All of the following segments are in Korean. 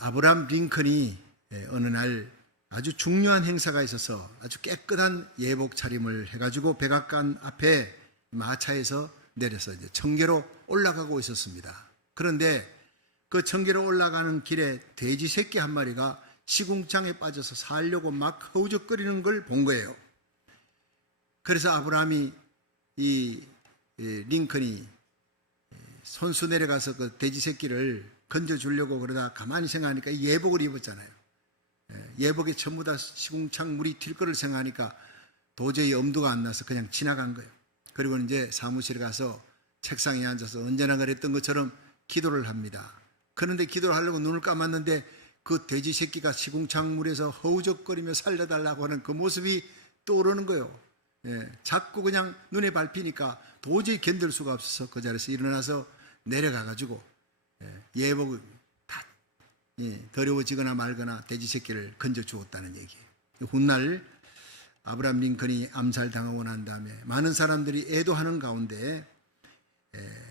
아브라함 링컨이 어느 날 아주 중요한 행사가 있어서 아주 깨끗한 예복 차림을 해가지고 백악관 앞에 마차에서 내려서 이제 청계로 올라가고 있었습니다. 그런데 그 청계로 올라가는 길에 돼지 새끼 한 마리가 시궁창에 빠져서 살려고 막 허우적거리는 걸 본 거예요. 그래서 아브라함이 이 링컨이 손수 내려가서 그 돼지 새끼를 건져주려고 그러다 가만히 생각하니까 예복을 입었잖아요. 예복에 전부 다 시궁창 물이 튈 거를 생각하니까 도저히 엄두가 안 나서 그냥 지나간 거예요. 그리고 이제 사무실에 가서 책상에 앉아서 언제나 그랬던 것처럼 기도를 합니다. 그런데 기도를 하려고 눈을 감았는데 그 돼지 새끼가 시궁창 물에서 허우적거리며 살려달라고 하는 그 모습이 떠오르는 거예요. 자꾸 그냥 눈에 밟히니까 도저히 견딜 수가 없어서 그 자리에서 일어나서 내려가가지고 예복을 다 더러워지거나 말거나 돼지 새끼를 건져 주었다는 얘기예요. 훗날 아브라함 링컨이 암살당하고 난 다음에 많은 사람들이 애도하는 가운데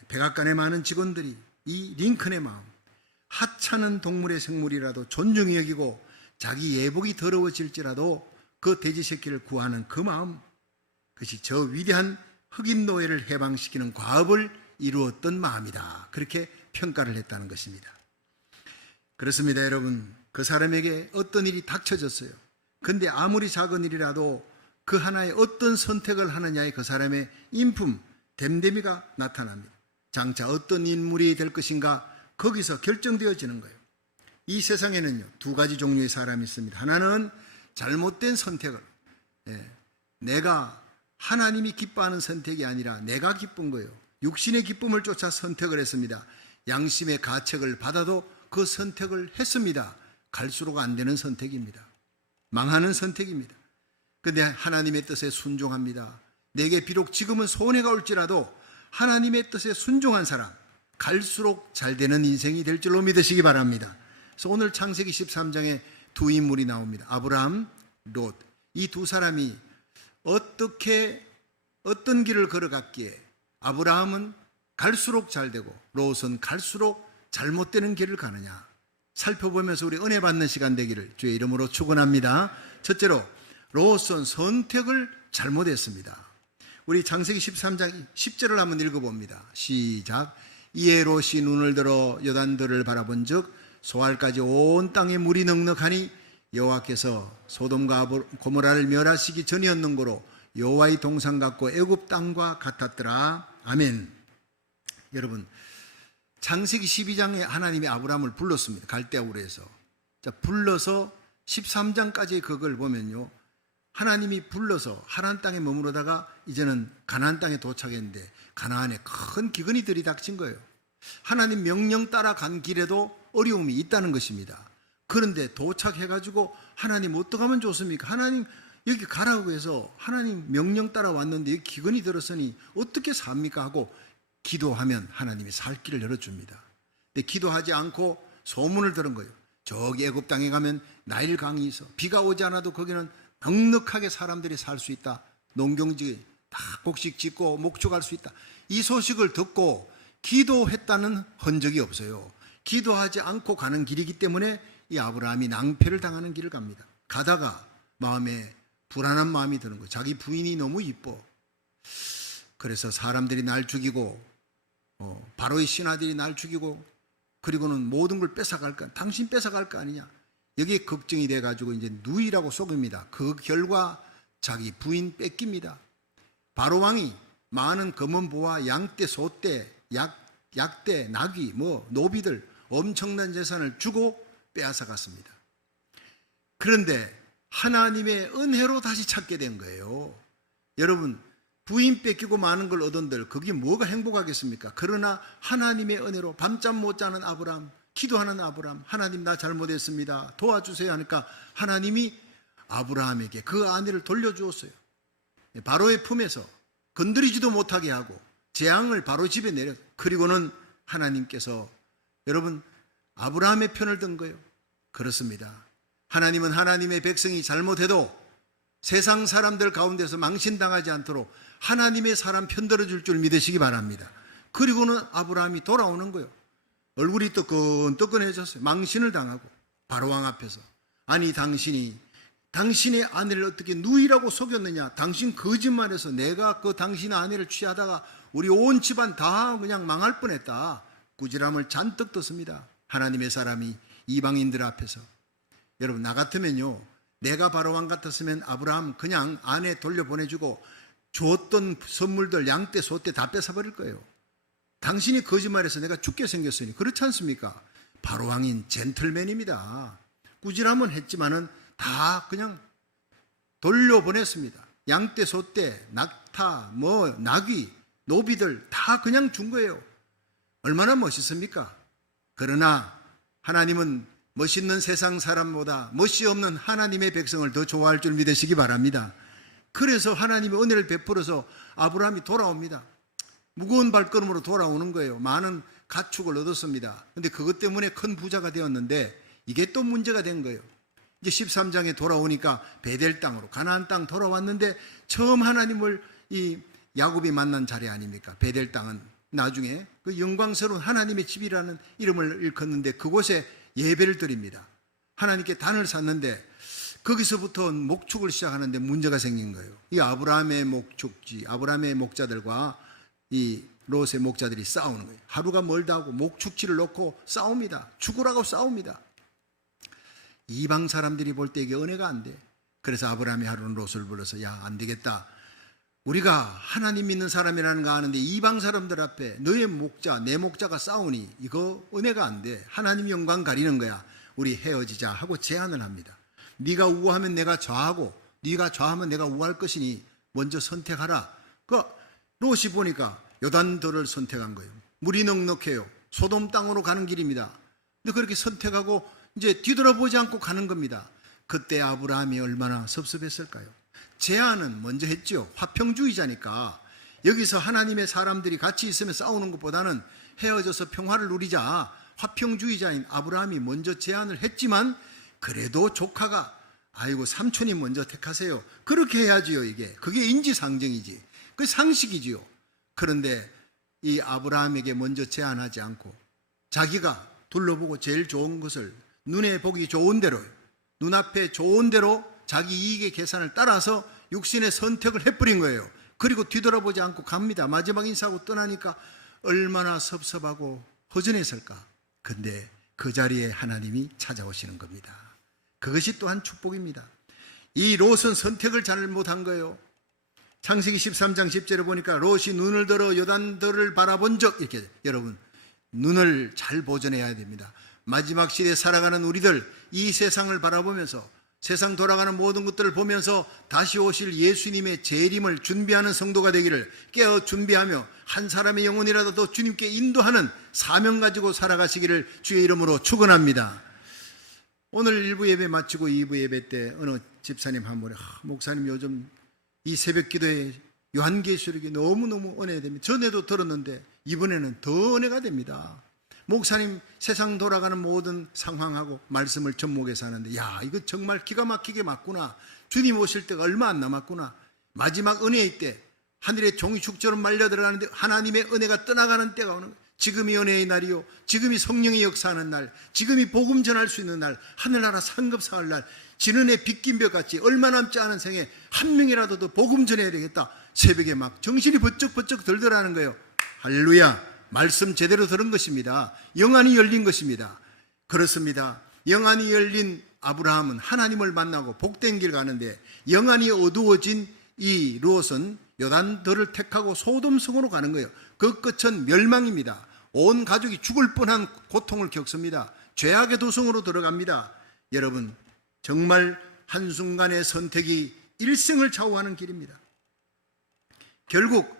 백악관의 많은 직원들이 이 링컨의 마음, 하찮은 동물의 생물이라도 존중히 여기고 자기 예복이 더러워질지라도 그 돼지 새끼를 구하는 그 마음, 그것이 저 위대한 흑인 노예를 해방시키는 과업을 이루었던 마음이다. 그렇게 평가를 했다는 것입니다. 그렇습니다, 여러분. 그 사람에게 어떤 일이 닥쳐졌어요. 근데 아무리 작은 일이라도 그 하나의 어떤 선택을 하느냐에 그 사람의 인품, 됨됨이가 나타납니다. 장차 어떤 인물이 될 것인가 거기서 결정되어지는 거예요. 이 세상에는요, 두 가지 종류의 사람이 있습니다. 하나는 잘못된 선택을, 내가 하나님이 기뻐하는 선택이 아니라 내가 기쁜 거예요. 육신의 기쁨을 쫓아 선택을 했습니다. 양심의 가책을 받아도 그 선택을 했습니다. 갈수록 안 되는 선택입니다. 망하는 선택입니다. 그런데 하나님의 뜻에 순종합니다. 내게 비록 지금은 손해가 올지라도 하나님의 뜻에 순종한 사람, 갈수록 잘 되는 인생이 될 줄로 믿으시기 바랍니다. 그래서 오늘 창세기 13장에 두 인물이 나옵니다. 아브라함, 롯. 이 두 사람이 어떤 길을 걸어갔기에 아브라함은 갈수록 잘 되고 롯은 갈수록 잘못되는 길을 가느냐 살펴보면서 우리 은혜 받는 시간 되기를 주의 이름으로 축원합니다. 첫째로 롯은 선택을 잘못했습니다. 우리 창세기 13장 10절을 한번 읽어봅니다. 시작. 이에 롯이 눈을 들어 요단들을 바라본즉 소알까지 온 땅에 물이 넉넉하니 여호와께서 소돔과 고모라를 멸하시기 전이었는고로 여호와의 동산 같고 애굽 땅과 같았더라. 아멘. 여러분, 창세기 12장에 하나님이 아브라함을 불렀습니다. 갈대아우르에서. 자, 불러서 13장까지 그걸 보면요, 하나님이 불러서 하나안 땅에 머무르다가 이제는 가나안 땅에 도착했는데 가나안에 큰 기근이 들이닥친 거예요. 하나님 명령 따라 간 길에도 어려움이 있다는 것입니다. 그런데 도착해가지고 하나님 어떡하면 좋습니까? 하나님 여기 가라고 해서 하나님 명령 따라 왔는데 여기 기근이 들었으니 어떻게 삽니까? 하고 기도하면 하나님이 살 길을 열어줍니다. 근데 기도하지 않고 소문을 들은 거예요. 저기 애굽 땅에 가면 나일 강이 있어. 비가 오지 않아도 거기는 넉넉하게 사람들이 살 수 있다. 농경지 다 곡식 짓고 목축할 수 있다. 이 소식을 듣고 기도했다는 흔적이 없어요. 기도하지 않고 가는 길이기 때문에 이 아브라함이 낭패를 당하는 길을 갑니다. 가다가 마음에 불안한 마음이 드는 거예요. 자기 부인이 너무 이뻐. 그래서 사람들이 날 죽이고 바로의 신하들이 날 죽이고 그리고는 모든 걸 뺏어갈까? 당신 뺏어갈 거 아니냐? 여기에 걱정이 돼가지고 이제 누이라고 속입니다. 그 결과 자기 부인 뺏깁니다. 바로 왕이 많은 검은 보와 양떼, 소떼, 약떼, 나귀, 노비들 엄청난 재산을 주고 빼앗아 갔습니다. 그런데 하나님의 은혜로 다시 찾게 된 거예요. 여러분, 부인 뺏기고 많은 걸 얻은들 그게 뭐가 행복하겠습니까? 그러나 하나님의 은혜로 밤잠 못 자는 아브라함, 기도하는 아브라함, 하나님 나 잘못했습니다. 도와주세요 하니까 하나님이 아브라함에게 그 아내를 돌려주었어요. 바로의 품에서 건드리지도 못하게 하고 재앙을 바로 집에 내려. 그리고는 하나님께서 여러분 아브라함의 편을 든 거예요. 그렇습니다. 하나님은 하나님의 백성이 잘못해도 세상 사람들 가운데서 망신당하지 않도록 하나님의 사람 편들어줄 줄 믿으시기 바랍니다. 그리고는 아브라함이 돌아오는 거예요. 얼굴이 뜨끈뜨끈해졌어요. 망신을 당하고 바로왕 앞에서. 아니 당신의 아내를 어떻게 누이라고 속였느냐? 당신 거짓말해서 내가 그 당신의 아내를 취하다가 우리 온 집안 다 그냥 망할 뻔했다. 꾸지람을 잔뜩 떴습니다. 하나님의 사람이 이방인들 앞에서. 여러분, 나 같으면요, 내가 바로왕 같았으면 아브라함 그냥 아내 돌려보내주고 줬던 선물들 양떼 소떼 다 뺏어버릴 거예요. 당신이 거짓말해서 내가 죽게 생겼으니. 그렇지 않습니까? 바로왕인 젠틀맨입니다. 꾸지람은 했지만은 다 그냥 돌려보냈습니다. 양떼 소떼 낙타 나귀 노비들 다 그냥 준 거예요. 얼마나 멋있습니까? 그러나 하나님은 멋있는 세상 사람보다 멋이 없는 하나님의 백성을 더 좋아할 줄 믿으시기 바랍니다. 그래서 하나님의 은혜를 베풀어서 아브라함이 돌아옵니다. 무거운 발걸음으로 돌아오는 거예요. 많은 가축을 얻었습니다. 그런데 그것 때문에 큰 부자가 되었는데 이게 또 문제가 된 거예요. 이제 13장에 돌아오니까 베델 땅으로 가나안 땅 돌아왔는데 처음 하나님을 이 야곱이 만난 자리 아닙니까? 베델 땅은 나중에 그 영광스러운 하나님의 집이라는 이름을 일컫는데 그곳에 예배를 드립니다. 하나님께 단을 샀는데 거기서부터 목축을 시작하는데 문제가 생긴 거예요. 이 아브라함의 목축지, 아브라함의 목자들과 이 롯의 목자들이 싸우는 거예요. 하루가 멀다 하고 목축지를 놓고 싸웁니다. 죽으라고 싸웁니다. 이방 사람들이 볼 때 이게 은혜가 안 돼. 그래서 아브라함이 하루는 롯을 불러서 야, 안 되겠다. 우리가 하나님 믿는 사람이라는 거 아는데 이방 사람들 앞에 너의 목자, 내 목자가 싸우니 이거 은혜가 안 돼. 하나님 영광 가리는 거야. 우리 헤어지자 하고 제안을 합니다. 네가 우하면 내가 좌하고 네가 좌하면 내가 우할 것이니 먼저 선택하라. 그 롯이 보니까 요단더를 선택한 거예요. 물이 넉넉해요. 소돔 땅으로 가는 길입니다. 근데 그렇게 선택하고 이제 뒤돌아보지 않고 가는 겁니다. 그때 아브라함이 얼마나 섭섭했을까요? 제안은 먼저 했죠. 화평주의자니까 여기서 하나님의 사람들이 같이 있으면 싸우는 것보다는 헤어져서 평화를 누리자. 화평주의자인 아브라함이 먼저 제안을 했지만 그래도 조카가 아이고 삼촌이 먼저 택하세요. 그렇게 해야지요. 이게 그게 인지상정이지. 그게 상식이지요. 그런데 이 아브라함에게 먼저 제안하지 않고 자기가 둘러보고 제일 좋은 것을 눈에 보기 좋은 대로 눈앞에 좋은 대로 자기 이익의 계산을 따라서 육신의 선택을 해버린 거예요. 그리고 뒤돌아보지 않고 갑니다. 마지막 인사하고 떠나니까 얼마나 섭섭하고 허전했을까. 근데 그 자리에 하나님이 찾아오시는 겁니다. 그것이 또한 축복입니다. 이 롯은 선택을 잘못한 거예요. 창세기 13장 10절에 보니까 롯이 눈을 들어 요단더를 바라본 적, 이렇게 여러분 눈을 잘 보존해야 됩니다. 마지막 시대에 살아가는 우리들 이 세상을 바라보면서 세상 돌아가는 모든 것들을 보면서 다시 오실 예수님의 재림을 준비하는 성도가 되기를 깨어 준비하며 한 사람의 영혼이라도 더 주님께 인도하는 사명 가지고 살아가시기를 주의 이름으로 축원합니다. 오늘 1부 예배 마치고 2부 예배 때 어느 집사님 한 분이 목사님 요즘 이 새벽 기도에 요한계시록이 너무너무 은혜됩니다. 전에도 들었는데 이번에는 더 은혜가 됩니다. 목사님 세상 돌아가는 모든 상황하고 말씀을 접목해서 하는데 야, 이거 정말 기가 막히게 맞구나. 주님 오실 때가 얼마 안 남았구나. 마지막 은혜의 때 하늘의 종이 축처럼 말려 들어가는데 하나님의 은혜가 떠나가는 때가 오는 거예요. 지금이 은혜의 날이요, 지금이 성령이 역사하는 날, 지금이 복음 전할 수 있는 날, 하늘나라 상급사할 날, 지는해 빗긴 벽같이 얼마 남지 않은 생에 한 명이라도 더 복음 전해야 되겠다. 새벽에 막 정신이 번쩍번쩍 들더라는 거예요. 할렐루야. 말씀 제대로 들은 것입니다. 영안이 열린 것입니다. 그렇습니다. 영안이 열린 아브라함은 하나님을 만나고 복된 길 가는데 영안이 어두워진 이 롯은 요단더를 택하고 소돔성으로 가는 거예요. 그 끝은 멸망입니다. 온 가족이 죽을 뻔한 고통을 겪습니다. 죄악의 도성으로 들어갑니다. 여러분, 정말 한순간의 선택이 일생을 좌우하는 길입니다. 결국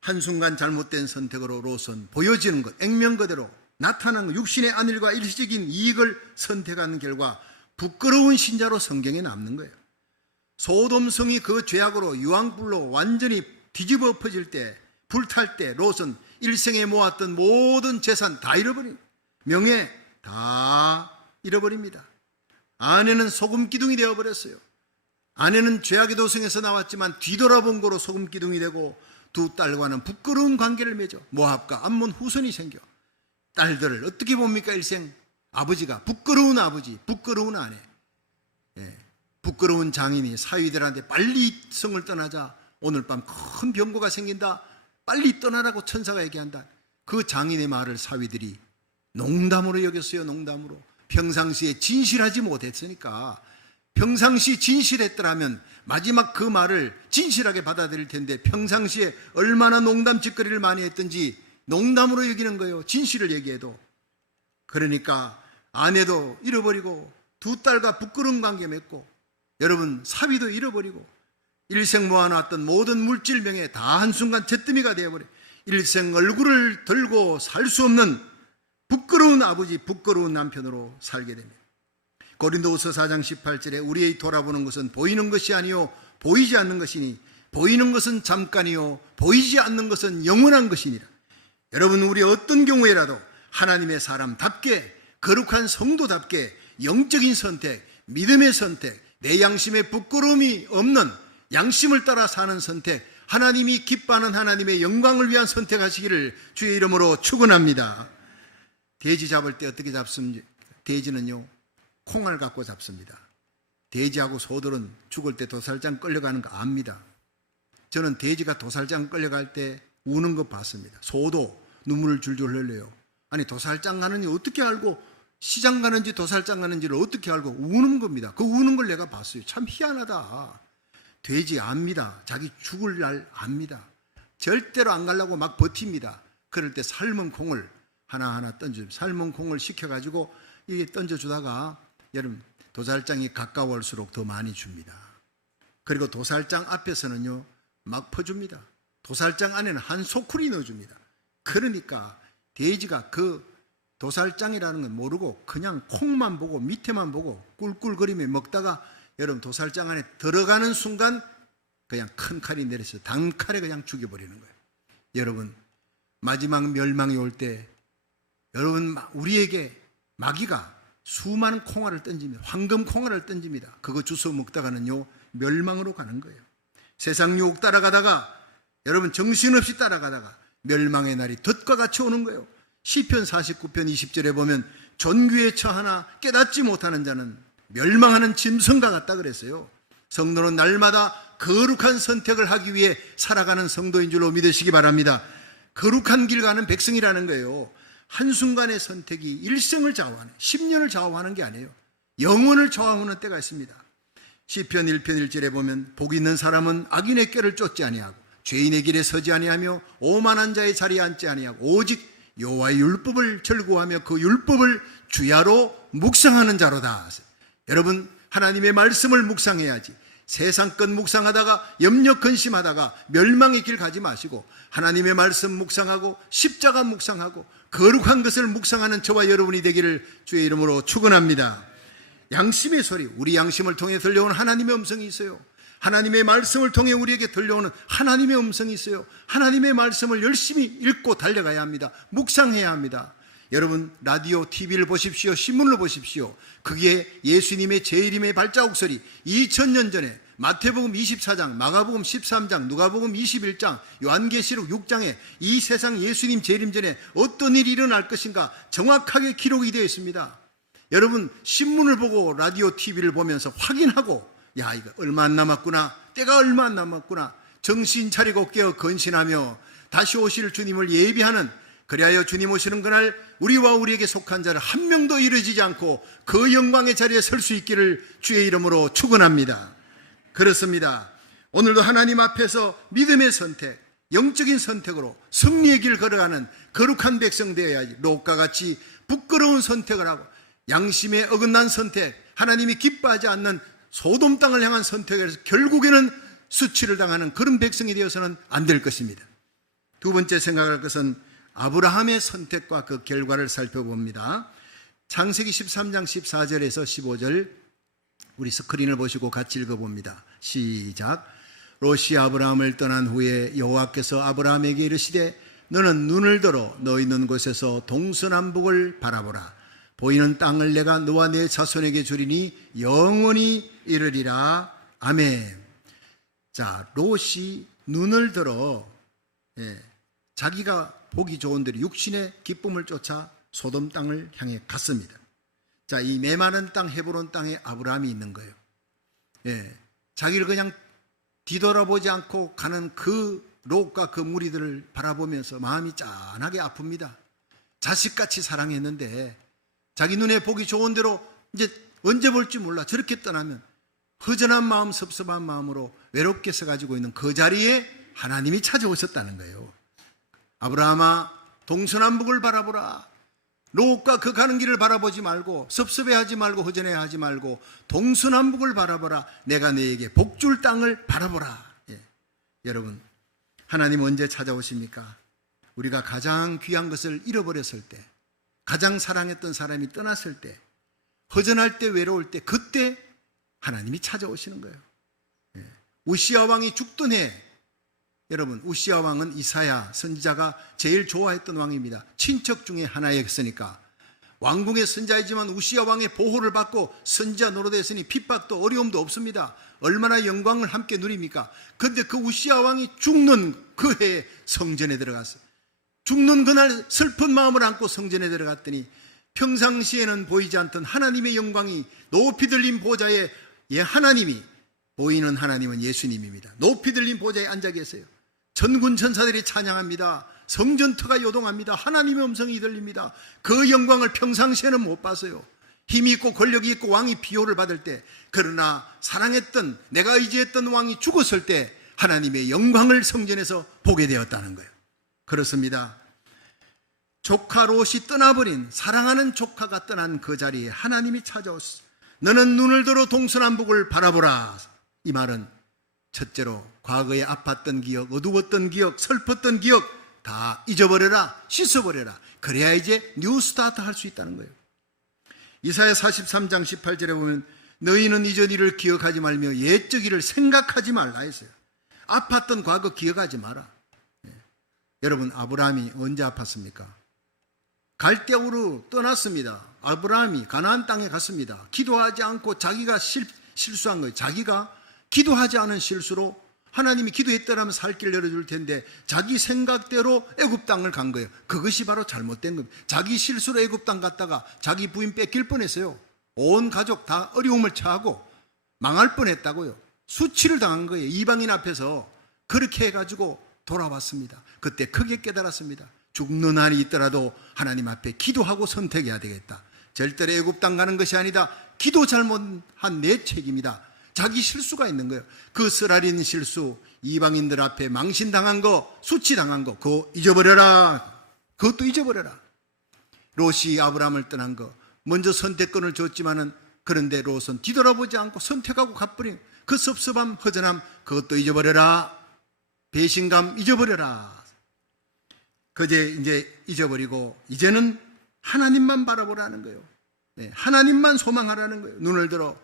한순간 잘못된 선택으로 롯은 보여지는 것, 액면 그대로 나타나는 육신의 안일과 일시적인 이익을 선택하는 결과 부끄러운 신자로 성경에 남는 거예요. 소돔성이 그 죄악으로 유황불로 완전히 뒤집어 엎어질 때, 불탈 때 롯은 일생에 모았던 모든 재산 다 잃어버립니다. 명예 다 잃어버립니다. 아내는 소금기둥이 되어버렸어요. 아내는 죄악의 도성에서 나왔지만 뒤돌아본 거로 소금기둥이 되고 두 딸과는 부끄러운 관계를 맺어 모압과 암몬 후손이 생겨 딸들을 어떻게 봅니까? 일생 아버지가 부끄러운 아버지, 부끄러운 아내, 부끄러운 장인이 사위들한테 빨리 성을 떠나자. 오늘 밤 큰 병고가 생긴다. 빨리 떠나라고 천사가 얘기한다. 그 장인의 말을 사위들이 농담으로 여겼어요. 농담으로. 평상시에 진실하지 못했으니까, 평상시 진실했더라면 마지막 그 말을 진실하게 받아들일 텐데, 평상시에 얼마나 농담 짓거리를 많이 했든지 농담으로 여기는 거예요. 진실을 얘기해도. 그러니까 아내도 잃어버리고 두 딸과 부끄러운 관계 맺고, 여러분 사위도 잃어버리고, 일생 모아놨던 모든 물질명예 다 한순간 잿더미가 되어버려. 일생 얼굴을 들고 살 수 없는 부끄러운 아버지, 부끄러운 남편으로 살게 됩니다. 고린도후서 4장 18절에 우리의 돌아보는 것은 보이는 것이 아니요 보이지 않는 것이니 보이는 것은 잠깐이요 보이지 않는 것은 영원한 것이니라. 여러분, 우리 어떤 경우에라도 하나님의 사람답게, 거룩한 성도답게 영적인 선택, 믿음의 선택, 내 양심에 부끄러움이 없는 양심을 따라 사는 선택, 하나님이 기뻐하는 하나님의 영광을 위한 선택하시기를 주의 이름으로 축원합니다. 돼지 잡을 때 어떻게 잡습니까? 돼지는요, 콩알 갖고 잡습니다. 돼지하고 소들은 죽을 때 도살장 끌려가는 거 압니다. 저는 돼지가 도살장 끌려갈 때 우는 거 봤습니다. 소도 눈물을 줄줄 흘려요. 아니, 도살장 가는지 어떻게 알고, 시장 가는지 도살장 가는지를 어떻게 알고 우는 겁니다. 그 우는 걸 내가 봤어요. 참 희한하다. 돼지 압니다. 자기 죽을 날 압니다. 절대로 안 가려고 막 버팁니다. 그럴 때 삶은 콩을 하나하나 던져줍니다. 삶은 콩을 식혀가지고 이게 던져주다가, 여러분, 도살장이 가까울수록 더 많이 줍니다. 그리고 도살장 앞에서는요, 막 퍼줍니다. 도살장 안에는 한 소쿠리 넣어줍니다. 그러니까 돼지가 그 도살장이라는 건 모르고 그냥 콩만 보고 밑에만 보고 꿀꿀거리며 먹다가, 여러분, 도살장 안에 들어가는 순간 그냥 큰 칼이 내려서 단칼에 그냥 죽여버리는 거예요. 여러분, 마지막 멸망이 올 때 여러분, 우리에게 마귀가 수많은 콩알을 던집니다. 황금 콩알을 던집니다. 그거 주워 먹다가는요, 멸망으로 가는 거예요. 세상 유혹 따라가다가, 여러분, 정신없이 따라가다가 멸망의 날이 덫과 같이 오는 거예요. 시편 49편 20절에 보면 존귀에 처하나 깨닫지 못하는 자는 멸망하는 짐승과 같다 그랬어요. 성도는 날마다 거룩한 선택을 하기 위해 살아가는 성도인 줄로 믿으시기 바랍니다. 거룩한 길 가는 백성이라는 거예요. 한순간의 선택이 일생을 좌우하는, 10년을 좌우하는 게 아니에요. 영혼을 좌우하는 때가 있습니다. 시편 1편 1절에 보면 복 있는 사람은 악인의 꾀를 쫓지 아니하고 죄인의 길에 서지 아니하며 오만한 자의 자리에 앉지 아니하고 오직 여호와의 율법을 즐거워하며 그 율법을 주야로 묵상하는 자로다. 여러분, 하나님의 말씀을 묵상해야지. 세상 것 묵상하다가 염려 근심하다가 멸망의 길 가지 마시고, 하나님의 말씀 묵상하고 십자가 묵상하고 거룩한 것을 묵상하는 저와 여러분이 되기를 주의 이름으로 축원합니다. 양심의 소리, 우리 양심을 통해 들려오는 하나님의 음성이 있어요. 하나님의 말씀을 통해 우리에게 들려오는 하나님의 음성이 있어요. 하나님의 말씀을 열심히 읽고 달려가야 합니다. 묵상해야 합니다. 여러분, 라디오, TV를 보십시오. 신문을 보십시오. 그게 예수님의 재림의 발자국 소리. 2000년 전에 마태복음 24장, 마가복음 13장, 누가복음 21장, 요한계시록 6장에 이 세상 예수님 재림 전에 어떤 일이 일어날 것인가 정확하게 기록이 되어 있습니다. 여러분, 신문을 보고 라디오, TV를 보면서 확인하고, 야, 이거 얼마 안 남았구나, 때가 얼마 안 남았구나, 정신 차리고 깨어 건신하며 다시 오실 주님을 예비하는, 그리하여 주님 오시는 그날 우리와 우리에게 속한 자를 한 명도 이르지지 않고 그 영광의 자리에 설 수 있기를 주의 이름으로 축원합니다. 그렇습니다. 오늘도 하나님 앞에서 믿음의 선택, 영적인 선택으로 승리의 길 걸어가는 거룩한 백성 되어야지. 롯과 같이 부끄러운 선택을 하고 양심에 어긋난 선택, 하나님이 기뻐하지 않는 소돔 땅을 향한 선택을 해서 결국에는 수치를 당하는 그런 백성이 되어서는 안 될 것입니다. 두 번째 생각할 것은 아브라함의 선택과 그 결과를 살펴봅니다. 창세기 13장 14절에서 15절, 우리 스크린을 보시고 같이 읽어봅니다. 시작. 롯이 아브라함을 떠난 후에 여호와께서 아브라함에게 이르시되 너는 눈을 들어 너 있는 곳에서 동서남북을 바라보라. 보이는 땅을 내가 너와 내 자손에게 주리니 영원히 이르리라. 아멘. 자, 롯이 눈을 들어 자기가 보기 좋은 대로 육신의 기쁨을 쫓아 소돔 땅을 향해 갔습니다. 자, 이 메마른 땅 헤브론 땅에 아브라함이 있는 거예요. 예, 자기를 그냥 뒤돌아보지 않고 가는 그 롯과 그 무리들을 바라보면서 마음이 짠하게 아픕니다. 자식같이 사랑했는데 자기 눈에 보기 좋은 대로 이제 언제 볼지 몰라 저렇게 떠나면 허전한 마음, 섭섭한 마음으로 외롭게 서가지고 있는 그 자리에 하나님이 찾아오셨다는 거예요. 아브라함아, 동서남북을 바라보라. 롯과 그 가는 길을 바라보지 말고 섭섭해하지 말고 허전해하지 말고 동서남북을 바라보라. 내가 너에게 복줄 땅을 바라보라. 예. 여러분, 하나님 언제 찾아오십니까? 우리가 가장 귀한 것을 잃어버렸을 때, 가장 사랑했던 사람이 떠났을 때, 허전할 때, 외로울 때, 그때 하나님이 찾아오시는 거예요. 예. 우시야 왕이 죽던 해, 여러분, 우시야 왕은 이사야 선지자가 제일 좋아했던 왕입니다. 친척 중에 하나였으니까. 왕궁의 선지자이지만 우시야 왕의 보호를 받고 선지자 노릇했으니 핍박도 어려움도 없습니다. 얼마나 영광을 함께 누립니까? 그런데 그 우시야 왕이 죽는 그 해에 성전에 들어갔어요. 죽는 그날 슬픈 마음을 안고 성전에 들어갔더니 평상시에는 보이지 않던 하나님의 영광이 높이 들린 보좌에 하나님이 보이는 하나님은 예수님입니다. 높이 들린 보좌에 앉아 계세요. 전군 천사들이 찬양합니다. 성전터가 요동합니다. 하나님의 음성이 들립니다. 그 영광을 평상시에는 못 봤어요. 힘이 있고 권력이 있고 왕이 비호를 받을 때, 그러나 사랑했던 내가 의지했던 왕이 죽었을 때 하나님의 영광을 성전에서 보게 되었다는 거예요. 그렇습니다. 조카 롯이 떠나버린, 사랑하는 조카가 떠난 그 자리에 하나님이 찾아오셨어요. 너는 눈을 들어 동서남북을 바라보라. 이 말은 첫째로 과거에 아팠던 기억, 어두웠던 기억, 슬펐던 기억 다 잊어버려라, 씻어버려라. 그래야 이제 뉴 스타트 할 수 있다는 거예요. 이사야 43장 18절에 보면 너희는 이전 일을 기억하지 말며 옛적 일을 생각하지 말라 했어요. 아팠던 과거 기억하지 마라. 예. 여러분, 아브라함이 언제 아팠습니까? 갈대우로 떠났습니다. 아브라함이 가나안 땅에 갔습니다. 기도하지 않고 자기가 실수한 거예요. 자기가 기도하지 않은 실수로 하나님이 기도했더라면 살 길 열어줄 텐데 자기 생각대로 애굽 땅을 간 거예요. 그것이 바로 잘못된 겁니다. 자기 실수로 애굽 땅 갔다가 자기 부인 뺏길 뻔했어요. 온 가족 다 어려움을 처하고 망할 뻔했다고요. 수치를 당한 거예요. 이방인 앞에서. 그렇게 해가지고 돌아왔습니다. 그때 크게 깨달았습니다. 죽는 날이 있더라도 하나님 앞에 기도하고 선택해야 되겠다. 절대로 애굽 땅 가는 것이 아니다. 기도 잘못한 내 책임이다. 자기 실수가 있는 거예요. 그 쓰라린 실수, 이방인들 앞에 망신당한 거, 수치당한 거, 그거 잊어버려라. 그것도 잊어버려라. 롯이 아브라함을 떠난 거, 먼저 선택권을 줬지만은 그런데 롯은 뒤돌아보지 않고 선택하고 가버린 그 섭섭함, 허전함, 그것도 잊어버려라. 배신감 잊어버려라. 그제 이제 잊어버리고 이제는 하나님만 바라보라는 거예요. 네, 하나님만 소망하라는 거예요. 눈을 들어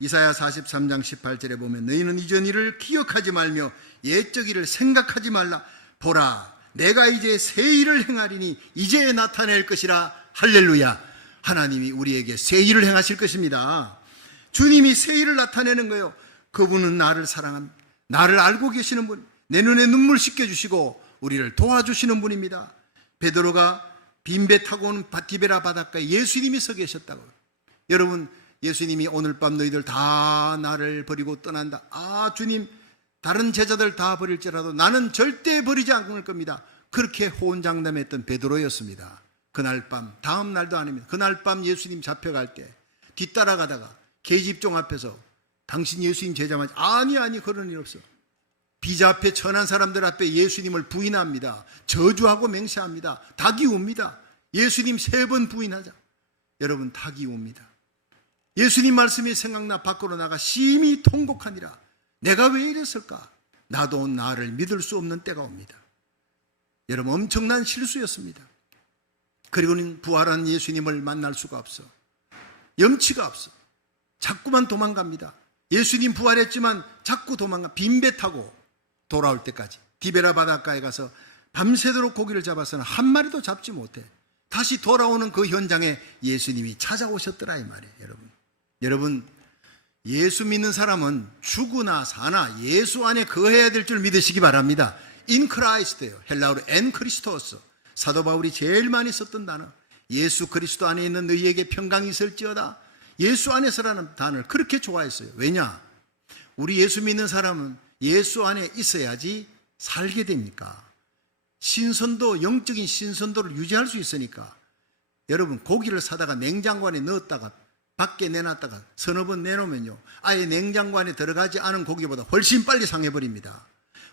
이사야 43장 18절에 보면 너희는 이전 일을 기억하지 말며 옛적 일을 생각하지 말라. 보라, 내가 이제 새 일을 행하리니 이제 나타낼 것이라. 할렐루야. 하나님이 우리에게 새 일을 행하실 것입니다. 주님이 새 일을 나타내는 거예요. 그분은 나를 사랑합니다. 나를 알고 계시는 분, 내 눈에 눈물 씻겨주시고 우리를 도와주시는 분입니다. 베드로가 빈배 타고 오는 디베라 바닷가에 예수님이 서 계셨다고. 여러분, 예수님이 오늘 밤 너희들 다 나를 버리고 떠난다. 아, 주님, 다른 제자들 다 버릴지라도 나는 절대 버리지 않을 겁니다. 그렇게 호언장담했던 베드로였습니다. 그날 밤, 다음 날도 아닙니다. 그날 밤 예수님 잡혀갈 때 뒤따라가다가 계집종 앞에서 당신 예수님 제자 맞지? 아니 그런 일 없어. 비자 앞에 천한 사람들 앞에 예수님을 부인합니다. 저주하고 맹세합니다. 닭이 웁니다. 예수님 3번 부인하자. 여러분, 닭이 웁니다. 예수님 말씀이 생각나 밖으로 나가 심히 통곡하니라. 내가 왜 이랬을까? 나도 나를 믿을 수 없는 때가 옵니다. 여러분, 엄청난 실수였습니다. 그리고는 부활한 예수님을 만날 수가 없어. 염치가 없어. 자꾸만 도망갑니다. 예수님 부활했지만 자꾸 도망가. 빈배 타고 돌아올 때까지 디베라 바닷가에 가서 밤새도록 고기를 잡아서는 한 마리도 잡지 못해. 다시 돌아오는 그 현장에 예수님이 찾아오셨더라 이 말이에요. 여러분, 예수 믿는 사람은 죽으나 사나 예수 안에 거해야 될 줄 믿으시기 바랍니다. In Christ예요. 헬라어로 en Christos. 사도 바울이 제일 많이 썼던 단어. 예수 그리스도 안에 있는 너희에게 평강이 있을지어다. 예수 안에서라는 단어를 그렇게 좋아했어요. 왜냐? 우리 예수 믿는 사람은 예수 안에 있어야지 살게 됩니까? 신선도, 영적인 신선도를 유지할 수 있으니까. 여러분, 고기를 사다가 냉장고 안에 넣었다가 밖에 내놨다가 서너 번 내놓으면요, 아예 냉장고 안에 들어가지 않은 고기보다 훨씬 빨리 상해버립니다.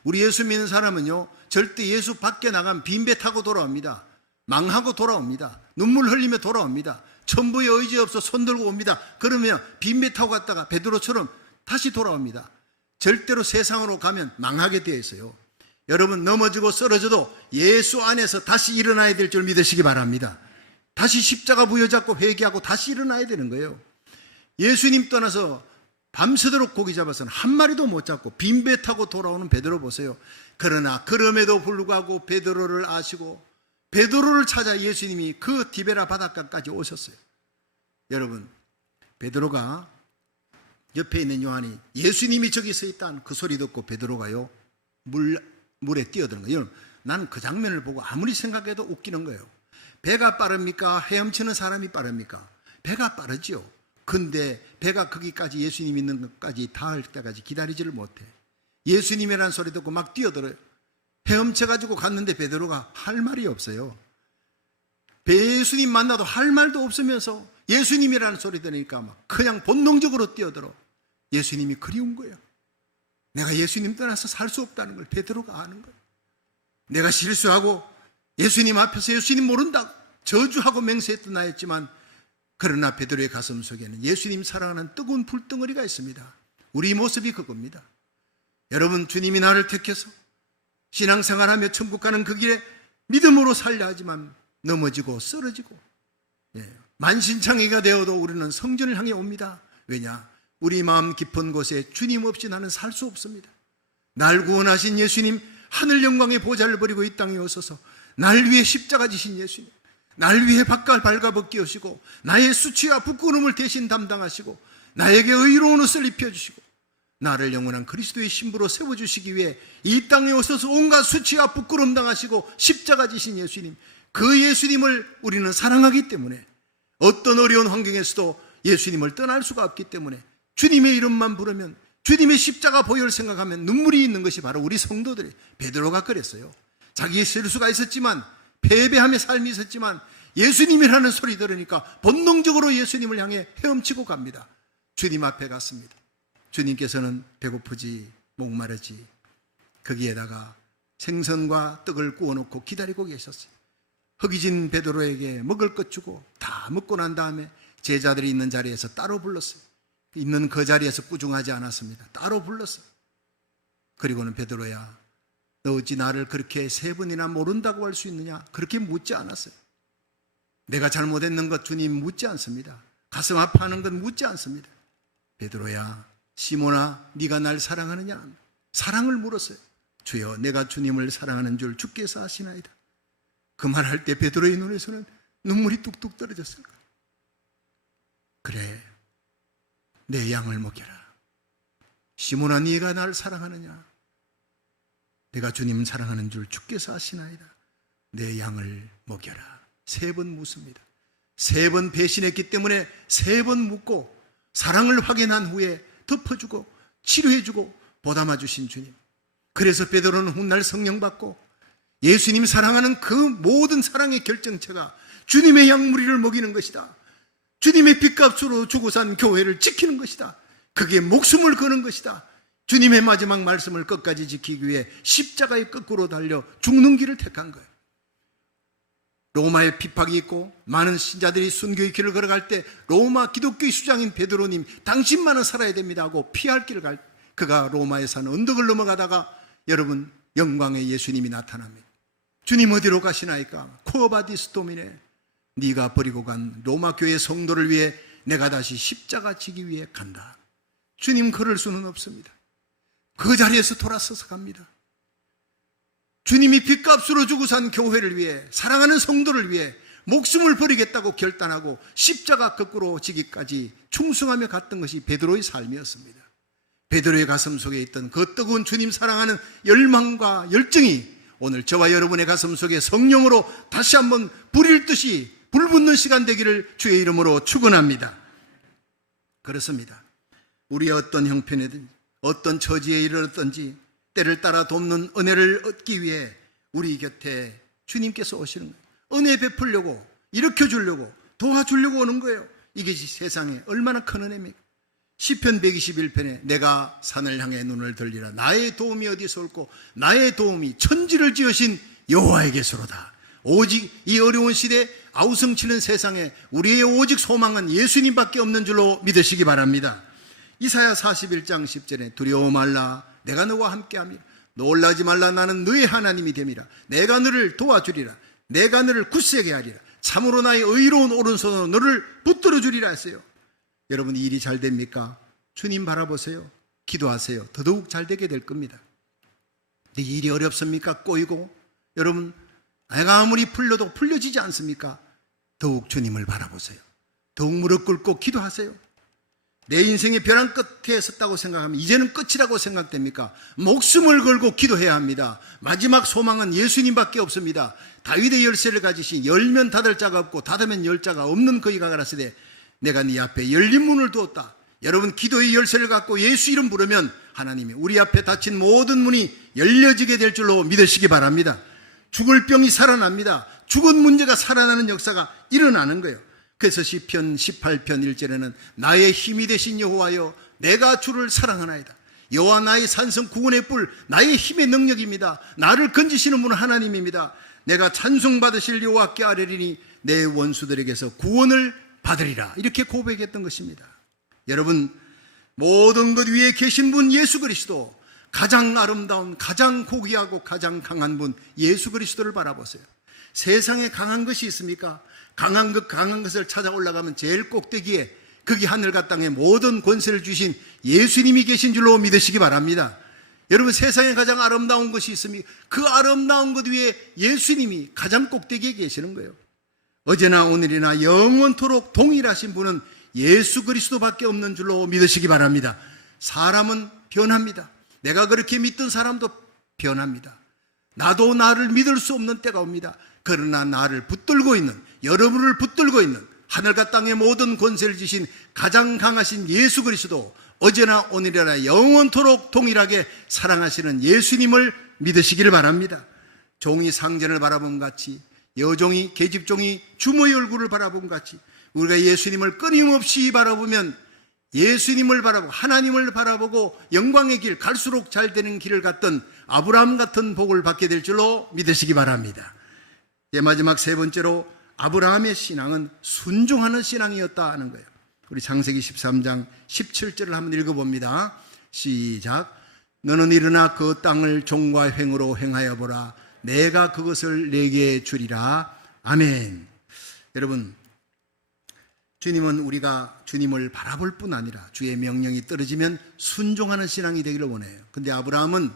우리 예수 믿는 사람은요, 절대 예수 밖에 나가면 빈배 타고 돌아옵니다. 망하고 돌아옵니다. 눈물 흘리며 돌아옵니다. 천부의 의지 없어 손 들고 옵니다. 그러면 빈배 타고 갔다가 베드로처럼 다시 돌아옵니다. 절대로 세상으로 가면 망하게 되어 있어요. 여러분, 넘어지고 쓰러져도 예수 안에서 다시 일어나야 될 줄 믿으시기 바랍니다. 다시 십자가 부여잡고 회개하고 다시 일어나야 되는 거예요. 예수님 떠나서 밤새도록 고기 잡아서는 한 마리도 못 잡고 빈배 타고 돌아오는 베드로 보세요. 그러나 그럼에도 불구하고 베드로를 아시고 베드로를 찾아 예수님이 그 디베라 바닷가까지 오셨어요. 여러분, 베드로가 옆에 있는 요한이 예수님이 저기 서 있다는 그 소리 듣고 베드로가요, 물에 뛰어드는 거예요. 여러분, 난 그 장면을 보고 아무리 생각해도 웃기는 거예요. 배가 빠릅니까? 헤엄치는 사람이 빠릅니까? 배가 빠르지요. 근데 배가 거기까지 예수님 있는 것까지 닿을 때까지 기다리지를 못해. 예수님이라는 소리 듣고 막 뛰어들어요. 헤엄쳐가지고 갔는데 베드로가 할 말이 없어요. 예수님 만나도 할 말도 없으면서 예수님이라는 소리 들으니까 막 그냥 본능적으로 뛰어들어. 예수님이 그리운 거예요. 내가 예수님 떠나서 살 수 없다는 걸 베드로가 아는 거예요. 내가 실수하고 예수님 앞에서 예수님 모른다고 저주하고 맹세했던 나였지만, 그러나 베드로의 가슴 속에는 예수님 사랑하는 뜨거운 불덩어리가 있습니다. 우리 모습이 그겁니다. 여러분, 주님이 나를 택해서 신앙생활하며 천국 가는 그 길에 믿음으로 살려 하지만 넘어지고 쓰러지고 만신창이가 되어도 우리는 성전을 향해 옵니다. 왜냐? 우리 마음 깊은 곳에 주님 없이 나는 살 수 없습니다. 날 구원하신 예수님, 하늘 영광의 보좌를 버리고 이 땅에 오셔서 날 위해 십자가 지신 예수님, 날 위해 바깥 발가벗기 하시고 나의 수치와 부끄러움을 대신 담당하시고 나에게 의로운 옷을 입혀주시고 나를 영원한 그리스도의 신부로 세워주시기 위해 이 땅에 오셔서 온갖 수치와 부끄러움 당하시고 십자가 지신 예수님, 그 예수님을 우리는 사랑하기 때문에 어떤 어려운 환경에서도 예수님을 떠날 수가 없기 때문에 주님의 이름만 부르면, 주님의 십자가 보혈을 생각하면 눈물이 있는 것이 바로 우리 성도들이. 베드로가 그랬어요. 자기의 실수가 있었지만, 패배함의 삶이 있었지만 예수님이라는 소리 들으니까 본능적으로 예수님을 향해 헤엄치고 갑니다. 주님 앞에 갔습니다. 주님께서는 배고프지 목마르지 거기에다가 생선과 떡을 구워놓고 기다리고 계셨어요. 허기진 베드로에게 먹을 것 주고 다 먹고 난 다음에 제자들이 있는 자리에서 따로 불렀어요. 있는 그 자리에서 꾸중하지 않았습니다. 따로 불렀어요. 그리고는 베드로야, 너 어찌 나를 그렇게 3번이나 모른다고 할 수 있느냐? 그렇게 묻지 않았어요. 내가 잘못했는 것 주님 묻지 않습니다. 가슴 아파하는 것 묻지 않습니다. 베드로야, 시몬아, 네가 날 사랑하느냐? 사랑을 물었어요. 주여, 내가 주님을 사랑하는 줄 주께서 아시나이다. 그 말할 때 베드로의 눈에서는 눈물이 뚝뚝 떨어졌을 거예요. 그래, 내 양을 먹여라. 시몬아, 네가 날 사랑하느냐? 내가 주님 사랑하는 줄 주께서 아시나이다. 내 양을 먹여라. 3번 묻습니다. 3번 배신했기 때문에 3번 묻고 사랑을 확인한 후에 덮어주고 치료해주고 보담아주신 주님. 그래서 베드로는 훗날 성령 받고 예수님 사랑하는 그 모든 사랑의 결정체가 주님의 양무리를 먹이는 것이다. 주님의 핏값으로 주고 산 교회를 지키는 것이다. 그게 목숨을 거는 것이다. 주님의 마지막 말씀을 끝까지 지키기 위해 십자가에 거꾸로 달려 죽는 길을 택한 거예요. 로마의 핍박이 있고 많은 신자들이 순교의 길을 걸어갈 때 로마 기독교의 수장인 베드로님, 당신만은 살아야 됩니다 하고 피할 길을 갈, 그가 로마에 사는 언덕을 넘어가다가 여러분, 영광의 예수님이 나타납니다. 주님 어디로 가시나이까? 코어바디스 도미네, 네가 버리고 간 로마 교회 성도를 위해 내가 다시 십자가 지기 위해 간다. 주님 그럴 수는 없습니다. 그 자리에서 돌아서서 갑니다. 주님이 핏값으로 주고 산 교회를 위해, 사랑하는 성도를 위해 목숨을 버리겠다고 결단하고 십자가 거꾸로 지기까지 충성하며 갔던 것이 베드로의 삶이었습니다. 베드로의 가슴 속에 있던 그 뜨거운 주님 사랑하는 열망과 열정이 오늘 저와 여러분의 가슴 속에 성령으로 다시 한번 불일 듯이 불붙는 시간 되기를 주의 이름으로 축원합니다. 그렇습니다. 우리의 어떤 형편이든 어떤 처지에 이르렀든지 때를 따라 돕는 은혜를 얻기 위해 우리 곁에 주님께서 오시는 거예요. 은혜 베풀려고, 일으켜주려고, 도와주려고 오는 거예요. 이것이 세상에 얼마나 큰 은혜입니까? 시편 121편에 내가 산을 향해 눈을 들리라. 나의 도움이 어디서 올꼬? 나의 도움이 천지를 지으신 여호와에게서로다. 오직 이 어려운 시대 아우성치는 세상에 우리의 오직 소망은 예수님밖에 없는 줄로 믿으시기 바랍니다. 이사야 41장 10절에 두려워 말라 내가 너와 함께함이라. 놀라지 말라 나는 너의 하나님이 됨이라. 내가 너를 도와주리라. 내가 너를 굳세게 하리라. 참으로 나의 의로운 오른손으로 너를 붙들어 주리라 했어요. 여러분 일이 잘 됩니까? 주님 바라보세요. 기도하세요. 더더욱 잘 되게 될 겁니다. 근데 일이 어렵습니까? 꼬이고 여러분 내가 아무리 풀려도 풀려지지 않습니까? 더욱 주님을 바라보세요. 더욱 무릎 꿇고 기도하세요. 내 인생의 벼랑 끝에 섰다고 생각하면 이제는 끝이라고 생각됩니까? 목숨을 걸고 기도해야 합니다. 마지막 소망은 예수님밖에 없습니다. 다윗의 열쇠를 가지신 열면 닫을 자가 없고 닫으면 열 자가 없는 그이가 가라사대 내가 네 앞에 열린 문을 두었다. 여러분 기도의 열쇠를 갖고 예수 이름 부르면 하나님이 우리 앞에 닫힌 모든 문이 열려지게 될 줄로 믿으시기 바랍니다. 죽을 병이 살아납니다. 죽은 문제가 살아나는 역사가 일어나는 거예요. 그래서 시편 18편 1절에는 나의 힘이 되신 여호와여 내가 주를 사랑하나이다. 여호와 나의 산성 구원의 뿔 나의 힘의 능력입니다. 나를 건지시는 분은 하나님입니다. 내가 찬송받으실 여호와께 아뢰리니 내 원수들에게서 구원을 받으리라. 이렇게 고백했던 것입니다. 여러분 모든 것 위에 계신 분 예수 그리스도, 가장 아름다운 가장 고귀하고 가장 강한 분 예수 그리스도를 바라보세요. 세상에 강한 것이 있습니까? 강한 것을 찾아 올라가면 제일 꼭대기에 거기 하늘과 땅에 모든 권세를 주신 예수님이 계신 줄로 믿으시기 바랍니다. 여러분 세상에 가장 아름다운 것이 있습니까? 그 아름다운 것 위에 예수님이 가장 꼭대기에 계시는 거예요. 어제나 오늘이나 영원토록 동일하신 분은 예수 그리스도밖에 없는 줄로 믿으시기 바랍니다. 사람은 변합니다. 내가 그렇게 믿던 사람도 변합니다. 나도 나를 믿을 수 없는 때가 옵니다. 그러나 나를 붙들고 있는, 여러분을 붙들고 있는 하늘과 땅의 모든 권세를 지신 가장 강하신 예수 그리스도, 어제나 오늘이나 영원토록 동일하게 사랑하시는 예수님을 믿으시기를 바랍니다. 종이 상전을 바라본 같이, 여종이 계집종이 주모의 얼굴을 바라본 같이 우리가 예수님을 끊임없이 바라보면 예수님을 바라보고 하나님을 바라보고 영광의 길, 갈수록 잘 되는 길을 갔던 아브라함 같은 복을 받게 될 줄로 믿으시기 바랍니다. 마지막 세 번째로 아브라함의 신앙은 순종하는 신앙이었다 하는 거예요. 우리 창세기 13장 17절을 한번 읽어봅니다. 시작. 너는 일어나 그 땅을 종과 횡으로 행하여 보라. 내가 그것을 내게 주리라. 아멘. 여러분 주님은 우리가 주님을 바라볼 뿐 아니라 주의 명령이 떨어지면 순종하는 신앙이 되기를 원해요. 근데 아브라함은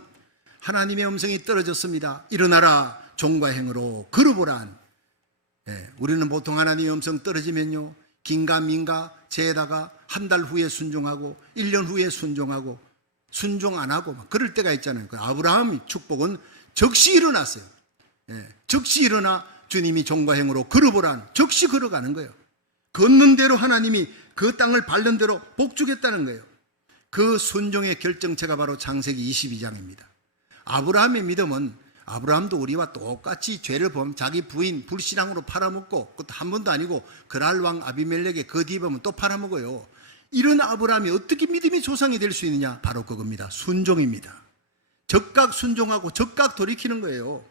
하나님의 음성이 떨어졌습니다. 일어나라 종과 행으로 걸어보란. 우리는 보통 하나님의 음성 떨어지면요 긴가민가 재다가 한 달 후에 순종하고 1년 후에 순종하고 순종 안 하고 막 그럴 때가 있잖아요. 아브라함의 축복은 즉시 일어났어요. 즉시 일어나 주님이 종과 행으로 걸어보란. 즉시 걸어가는 거예요. 걷는 대로 하나님이 그 땅을 밟는 대로 복 주겠다는 거예요. 그 순종의 결정체가 바로 창세기 22장입니다. 아브라함의 믿음은 아브라함도 우리와 똑같이 죄를 범 자기 부인 불신앙으로 팔아먹고 그것도 한 번도 아니고 그랄 왕 아비멜렉의 그 뒤에 보면 또 팔아먹어요. 이런 아브라함이 어떻게 믿음의 조상이 될 수 있느냐? 바로 그겁니다. 순종입니다. 적각 순종하고 적각 돌이키는 거예요.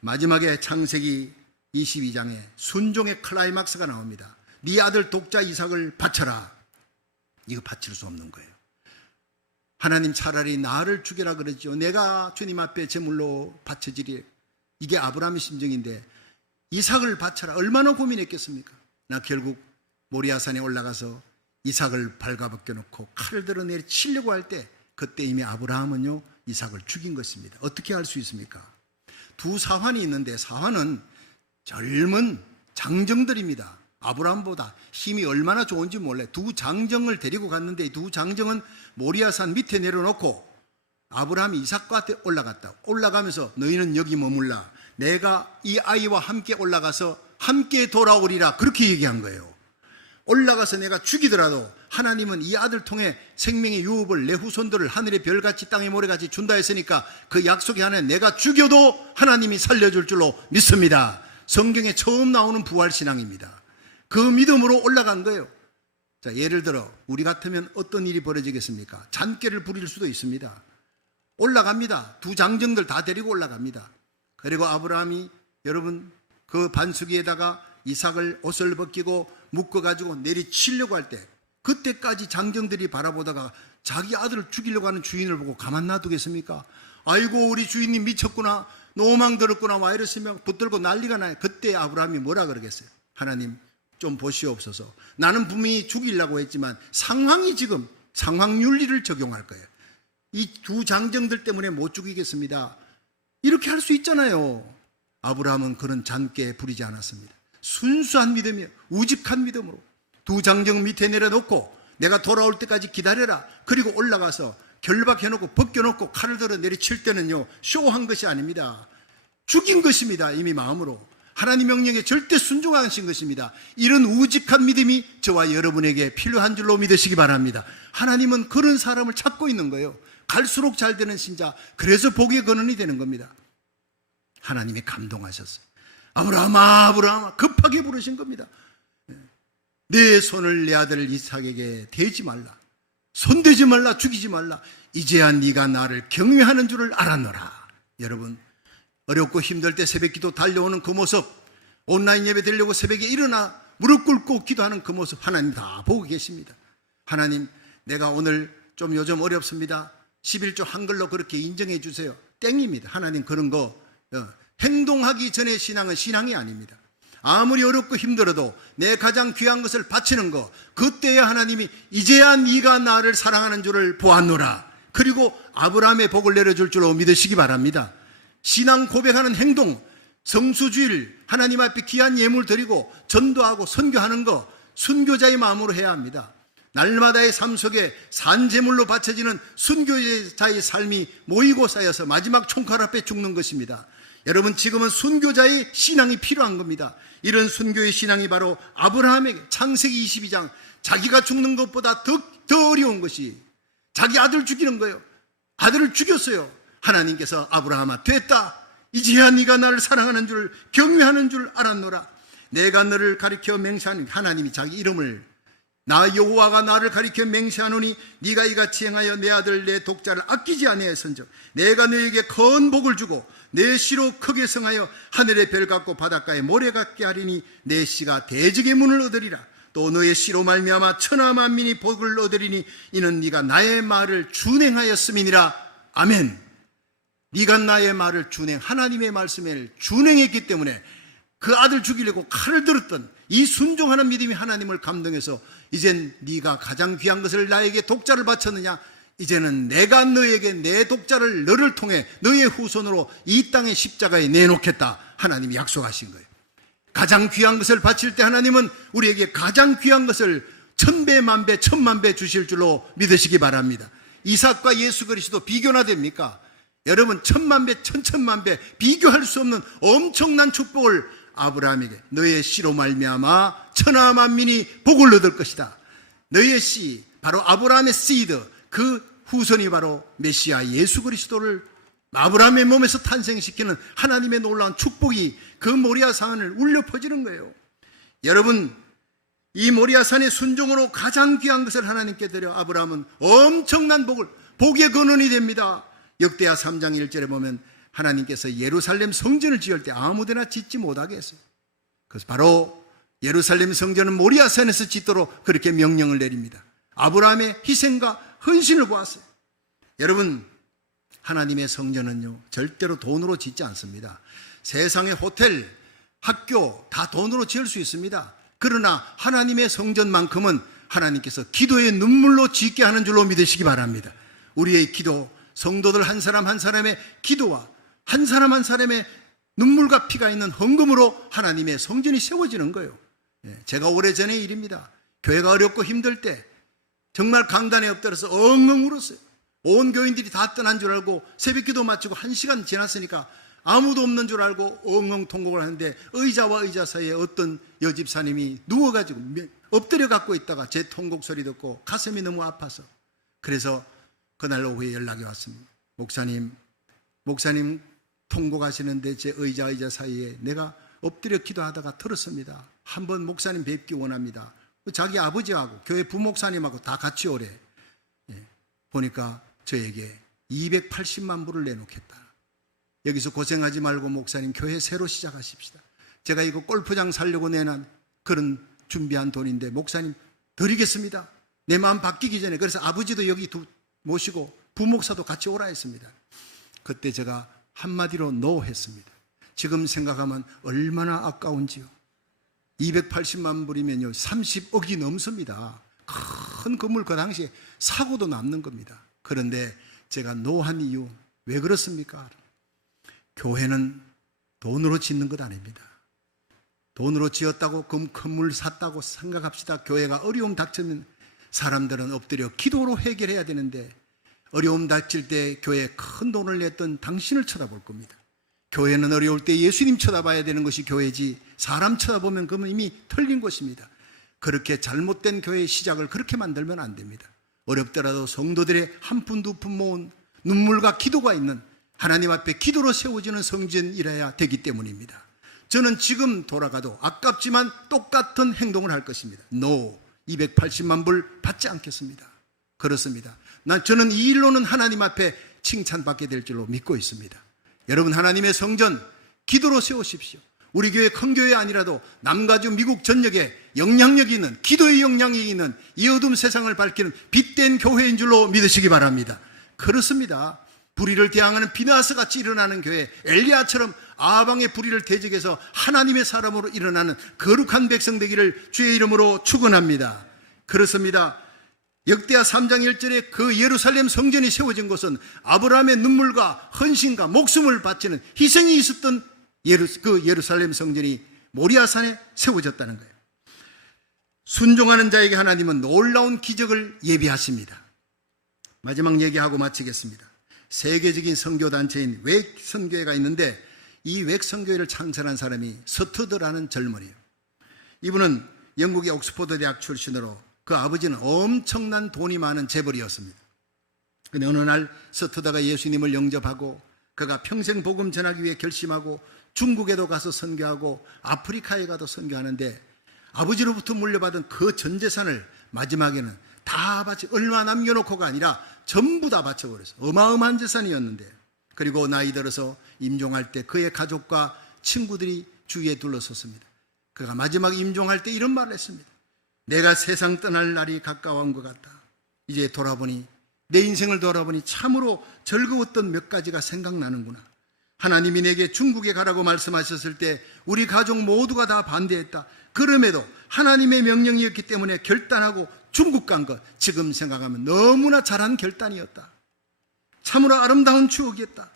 마지막에 창세기 22장에 순종의 클라이막스가 나옵니다. 네 아들 독자 이삭을 바쳐라. 이거 바칠 수 없는 거예요. 하나님 차라리 나를 죽여라 그러죠. 내가 주님 앞에 제물로 바쳐지리. 이게 아브라함의 심정인데 이삭을 바쳐라. 얼마나 고민했겠습니까? 나 결국 모리아산에 올라가서 이삭을 발가벗겨놓고 칼을 들어 내려 치려고 할 때 그때 이미 아브라함은요 이삭을 죽인 것입니다. 어떻게 할 수 있습니까? 두 사환이 있는데 사환은 젊은 장정들입니다. 아브라함보다 힘이 얼마나 좋은지 몰라요. 두 장정을 데리고 갔는데 두 장정은 모리아산 밑에 내려놓고 아브라함이 이삭과 올라갔다. 올라가면서 너희는 여기 머물라. 내가 이 아이와 함께 올라가서 함께 돌아오리라. 그렇게 얘기한 거예요. 올라가서 내가 죽이더라도 하나님은 이 아들 통해 생명의 유업을 내 후손들을 하늘의 별같이 땅의 모래같이 준다 했으니까 그 약속이 하나 내가 죽여도 하나님이 살려줄 줄로 믿습니다. 성경에 처음 나오는 부활신앙입니다. 그 믿음으로 올라간 거예요. 자, 예를 들어 우리 같으면 어떤 일이 벌어지겠습니까? 잔꾀를 부릴 수도 있습니다. 올라갑니다. 두 장정들 다 데리고 올라갑니다. 그리고 아브라함이 여러분 그 반수기에다가 이삭을 옷을 벗기고 묶어가지고 내리치려고 할 때 그때까지 장정들이 바라보다가 자기 아들을 죽이려고 하는 주인을 보고 가만 놔두겠습니까? 아이고 우리 주인님 미쳤구나, 노망 들었구나, 와 이랬으면 붙들고 난리가 나요. 그때 아브라함이 뭐라 그러겠어요? 하나님 좀 보시옵소서. 나는 분명히 죽이려고 했지만 상황이 지금 상황윤리를 적용할 거예요. 이 두 장정들 때문에 못 죽이겠습니다. 이렇게 할 수 있잖아요. 아브라함은 그런 잔꾀에 부리지 않았습니다. 순수한 믿음이에요. 우직한 믿음으로 두 장정 밑에 내려놓고 내가 돌아올 때까지 기다려라. 그리고 올라가서 결박해놓고 벗겨놓고 칼을 들어 내리칠 때는요, 쇼한 것이 아닙니다. 죽인 것입니다. 이미 마음으로 하나님 명령에 절대 순종하신 것입니다. 이런 우직한 믿음이 저와 여러분에게 필요한 줄로 믿으시기 바랍니다. 하나님은 그런 사람을 찾고 있는 거예요. 갈수록 잘 되는 신자, 그래서 복의 근원이 되는 겁니다. 하나님이 감동하셨어요. 아브라함아, 아브라함아, 급하게 부르신 겁니다. 내 손을 내 아들 이삭에게 대지 말라. 손대지 말라. 죽이지 말라. 이제야 네가 나를 경외하는 줄을 알았노라. 여러분, 어렵고 힘들 때 새벽기도 달려오는 그 모습, 온라인 예배 드리려고 새벽에 일어나 무릎 꿇고 기도하는 그 모습, 하나님 다 보고 계십니다. 하나님, 내가 오늘 좀 요즘 어렵습니다. 11조 한글로 그렇게 인정해 주세요. 땡입니다. 하나님 그런 거 행동하기 전에 신앙은 신앙이 아닙니다. 아무리 어렵고 힘들어도 내 가장 귀한 것을 바치는 거, 그때야 하나님이 이제야 네가 나를 사랑하는 줄을 보았노라. 그리고 아브라함의 복을 내려줄 줄로 믿으시기 바랍니다. 신앙 고백하는 행동, 성수주일, 하나님 앞에 귀한 예물 드리고 전도하고 선교하는 거 순교자의 마음으로 해야 합니다. 날마다의 삶 속에 산제물로 바쳐지는 순교자의 삶이 모이고 쌓여서 마지막 총칼 앞에 죽는 것입니다. 여러분, 지금은 순교자의 신앙이 필요한 겁니다. 이런 순교의 신앙이 바로 아브라함에게 창세기 22장, 자기가 죽는 것보다 더 어려운 것이 자기 아들 죽이는 거예요. 아들을 죽였어요. 하나님께서 아브라함아, 됐다. 이제야 네가 나를 사랑하는 줄, 경외하는 줄 알았노라. 내가 너를 가리켜 맹세하는, 하나님이 자기 이름을, 나 여호와가 나를 가리켜 맹세하노니 네가 이같이 행하여 내 아들 내 독자를 아끼지 아니하였은즉 내가 너에게 큰 복을 주고 내 씨로 크게 성하여 하늘의 별 같고 바닷가의 모래 같게 하리니 내 씨가 대적의 문을 얻으리라. 또 너의 씨로 말미암아 천하 만민이 복을 얻으리니 이는 네가 나의 말을 준행하였음이니라. 아멘. 네가 나의 말을 하나님의 말씀을 준행했기 때문에 그 아들 죽이려고 칼을 들었던 이 순종하는 믿음이 하나님을 감동해서 이젠 네가 가장 귀한 것을 나에게 독자를 바쳤느냐? 이제는 내가 너에게 내 독자를 너를 통해 너의 후손으로 이 땅의 십자가에 내놓겠다. 하나님이 약속하신 거예요. 가장 귀한 것을 바칠 때 하나님은 우리에게 가장 귀한 것을 1000배, 만배, 1000만배 주실 줄로 믿으시기 바랍니다. 이삭과 예수 그리스도 비교나 됩니까? 여러분, 1000만배, 1000만배 비교할 수 없는 엄청난 축복을 아브라함에게, 너의 씨로 말미암아 천하 만민이 복을 얻을 것이다. 너의 씨, 바로 아브라함의 시드, 그 후손이 바로 메시아 예수 그리스도를 아브라함의 몸에서 탄생시키는 하나님의 놀라운 축복이 그 모리아산을 울려 퍼지는 거예요. 여러분, 이 모리아산의 순종으로 가장 귀한 것을 하나님께 드려 아브라함은 엄청난 복의 근원이 됩니다. 역대하 3장 1절에 보면 하나님께서 예루살렘 성전을 지을 때 아무데나 짓지 못하게 했어요. 그래서 바로 예루살렘 성전은 모리아산에서 짓도록 그렇게 명령을 내립니다. 아브라함의 희생과 헌신을 보았어요. 여러분, 하나님의 성전은요, 절대로 돈으로 짓지 않습니다. 세상의 호텔, 학교 다 돈으로 지을 수 있습니다. 그러나 하나님의 성전만큼은 하나님께서 기도의 눈물로 짓게 하는 줄로 믿으시기 바랍니다. 우리의 기도, 성도들 한 사람 한 사람의 기도와 한 사람 한 사람의 눈물과 피가 있는 헌금으로 하나님의 성전이 세워지는 거예요. 제가 오래전의 일입니다. 교회가 어렵고 힘들 때 정말 강단에 엎드려서 엉엉 울었어요. 온 교인들이 다 떠난 줄 알고 새벽기도 마치고 1시간 지났으니까 아무도 없는 줄 알고 엉엉 통곡을 하는데 의자와 의자 사이에 어떤 여집사님이 누워가지고 엎드려 갖고 있다가 제 통곡 소리 듣고 가슴이 너무 아파서, 그래서 그날 오후에 연락이 왔습니다. 목사님 통곡하시는데 제 의자 사이에 내가 엎드려 기도하다가 들었습니다. 한번 목사님 뵙기 원합니다. 자기 아버지하고 교회 부목사님하고 다 같이 오래. 보니까 저에게 280만 불을 내놓겠다. 여기서 고생하지 말고 목사님 교회 새로 시작하십시다. 제가 이거 골프장 살려고 내는 그런 준비한 돈인데 목사님 드리겠습니다. 내 마음 바뀌기 전에. 그래서 아버지도 여기 모시고 부목사도 같이 오라 했습니다. 그때 제가 한마디로 NO 했습니다. 지금 생각하면 얼마나 아까운지요. 280만 불이면요 30억이 넘습니다. 큰 건물 그 당시에 사고도 남는 겁니다. 그런데 제가 NO 한 이유 왜 그렇습니까? 교회는 돈으로 짓는 것 아닙니다. 돈으로 지었다고 건물 샀다고 생각합시다. 교회가 어려움 닥치면 사람들은 엎드려 기도로 해결해야 되는데, 어려움 닥칠 때 교회에 큰 돈을 냈던 당신을 쳐다볼 겁니다. 교회는 어려울 때 예수님 쳐다봐야 되는 것이 교회지, 사람 쳐다보면 그건 이미 틀린 것입니다. 그렇게 잘못된 교회의 시작을 그렇게 만들면 안 됩니다. 어렵더라도 성도들의 한 푼 두 푼 모은 눈물과 기도가 있는 하나님 앞에 기도로 세워지는 성전이라야 되기 때문입니다. 저는 지금 돌아가도 아깝지만 똑같은 행동을 할 것입니다. NO, 280만 불 받지 않겠습니다. 그렇습니다. 저는 이 일로는 하나님 앞에 칭찬받게 될 줄로 믿고 있습니다. 여러분, 하나님의 성전 기도로 세우십시오. 우리 교회 큰 교회 아니라도 남가주 미국 전역에 영향력이 있는, 기도의 영향이 있는 이 어둠 세상을 밝히는 빛된 교회인 줄로 믿으시기 바랍니다. 그렇습니다. 불의를 대항하는 비나스 같이 일어나는 교회, 엘리야처럼 아방의 불의를 대적해서 하나님의 사람으로 일어나는 거룩한 백성 되기를 주의 이름으로 축원합니다. 그렇습니다. 역대하 3장 1절에 그 예루살렘 성전이 세워진 곳은 아브라함의 눈물과 헌신과 목숨을 바치는 희생이 있었던 그 예루살렘 성전이 모리아산에 세워졌다는 거예요. 순종하는 자에게 하나님은 놀라운 기적을 예비하십니다. 마지막 얘기하고 마치겠습니다. 세계적인 선교단체인 웩 선교회가 있는데, 이 웩 선교회를 창설한 사람이 서투드라는 젊은이에요. 이분은 영국의 옥스퍼드 대학 출신으로 그 아버지는 엄청난 돈이 많은 재벌이었습니다. 그런데 어느 날 서투드가 예수님을 영접하고 그가 평생 복음 전하기 위해 결심하고 중국에도 가서 선교하고 아프리카에 가도 선교하는데, 아버지로부터 물려받은 그 전 재산을 마지막에는 다 바치, 얼마 남겨놓고가 아니라 전부 다 바쳐버렸어요. 어마어마한 재산이었는데, 그리고 나이 들어서 임종할 때 그의 가족과 친구들이 주위에 둘러섰습니다. 그가 마지막 임종할 때 이런 말을 했습니다. 내가 세상 떠날 날이 가까운 것 같다. 이제 돌아보니, 내 인생을 돌아보니 참으로 즐거웠던 몇 가지가 생각나는구나. 하나님이 내게 중국에 가라고 말씀하셨을 때 우리 가족 모두가 다 반대했다. 그럼에도 하나님의 명령이었기 때문에 결단하고 중국 간 것, 지금 생각하면 너무나 잘한 결단이었다. 참으로 아름다운 추억이었다.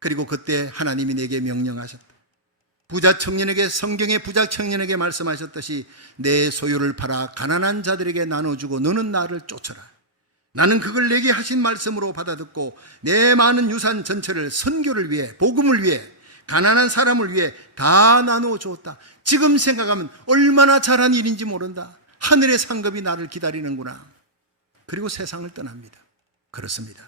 그리고 그때 하나님이 내게 명령하셨다. 부자 청년에게, 성경의 부자 청년에게 말씀하셨듯이 내 소유를 팔아 가난한 자들에게 나눠주고 너는 나를 쫓아라. 나는 그걸 내게 하신 말씀으로 받아듣고 내 많은 유산 전체를 선교를 위해, 복음을 위해, 가난한 사람을 위해 다 나누어 주었다. 지금 생각하면 얼마나 잘한 일인지 모른다. 하늘의 상급이 나를 기다리는구나. 그리고 세상을 떠납니다. 그렇습니다.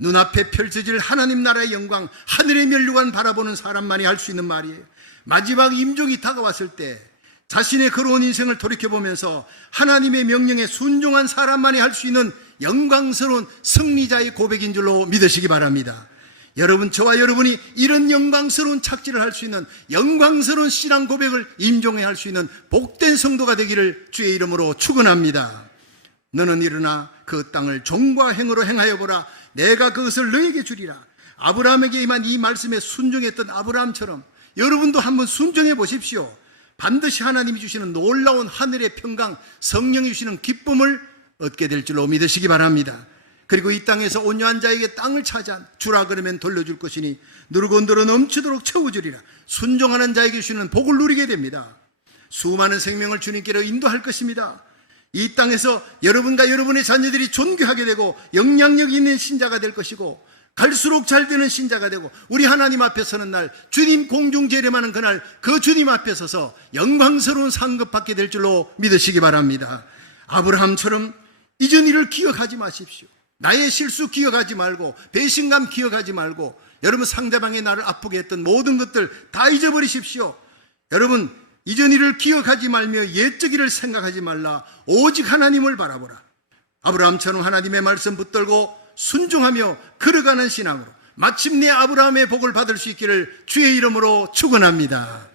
눈앞에 펼쳐질 하나님 나라의 영광, 하늘의 면류관 바라보는 사람만이 할 수 있는 말이에요. 마지막 임종이 다가왔을 때 자신의 걸어온 인생을 돌이켜보면서 하나님의 명령에 순종한 사람만이 할 수 있는 영광스러운 승리자의 고백인 줄로 믿으시기 바랍니다. 여러분, 저와 여러분이 이런 영광스러운 착지를 할 수 있는 영광스러운 신앙 고백을 임종해 할 수 있는 복된 성도가 되기를 주의 이름으로 축원합니다. 너는 일어나 그 땅을 종과 행으로 행하여 보라. 내가 그것을 너에게 주리라. 아브라함에게 임한 이 말씀에 순종했던 아브라함처럼 여러분도 한번 순종해 보십시오. 반드시 하나님이 주시는 놀라운 하늘의 평강, 성령이 주시는 기쁨을 얻게 될 줄로 믿으시기 바랍니다. 그리고 이 땅에서 온유한 자에게 땅을 차지한 주라 그러면 돌려줄 것이니 누르곤도로 넘치도록 채워주리라. 순종하는 자에게 주시는 복을 누리게 됩니다. 수많은 생명을 주님께로 인도할 것입니다. 이 땅에서 여러분과 여러분의 자녀들이 존귀하게 되고 영향력 있는 신자가 될 것이고, 갈수록 잘 되는 신자가 되고 우리 하나님 앞에 서는 날, 주님 공중 재림하는 그날 그 주님 앞에 서서 영광스러운 상급 받게 될 줄로 믿으시기 바랍니다. 아브라함처럼 이전 일을 기억하지 마십시오. 나의 실수 기억하지 말고, 배신감 기억하지 말고, 여러분 상대방이 나를 아프게 했던 모든 것들 다 잊어버리십시오. 여러분 이전 일을 기억하지 말며 옛적 일을 생각하지 말라. 오직 하나님을 바라보라. 아브라함처럼 하나님의 말씀 붙들고 순종하며 걸어가는 신앙으로 마침내 아브라함의 복을 받을 수 있기를 주의 이름으로 축원합니다.